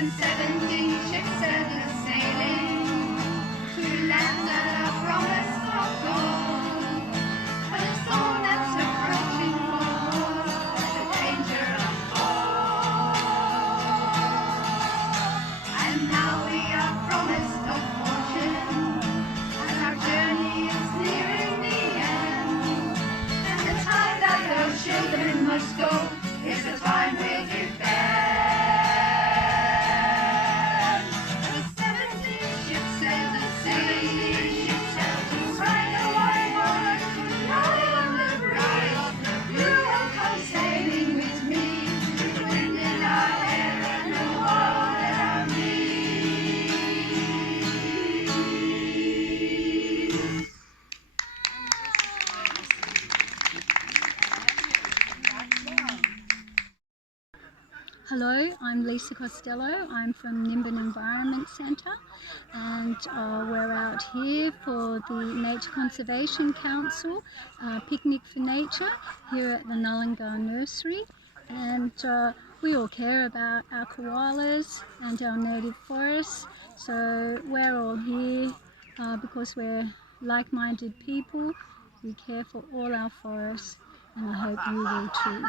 and 17 ships sail sailing to lands that are promised of gold. But a storm that's approaching force, the danger of war. And now we are promised of fortune, and our journey is nearing the end. And the time that those children must go is the time we'll give them. Hello, I'm Lisa Costello. I'm from Nimbin Environment Centre, and we're out here for the Nature Conservation Council Picnic for Nature here at the Nullingar Nursery. And we all care about our koalas and our native forests, so we're all here because we're like-minded people. We care for all our forests, and I hope you will too.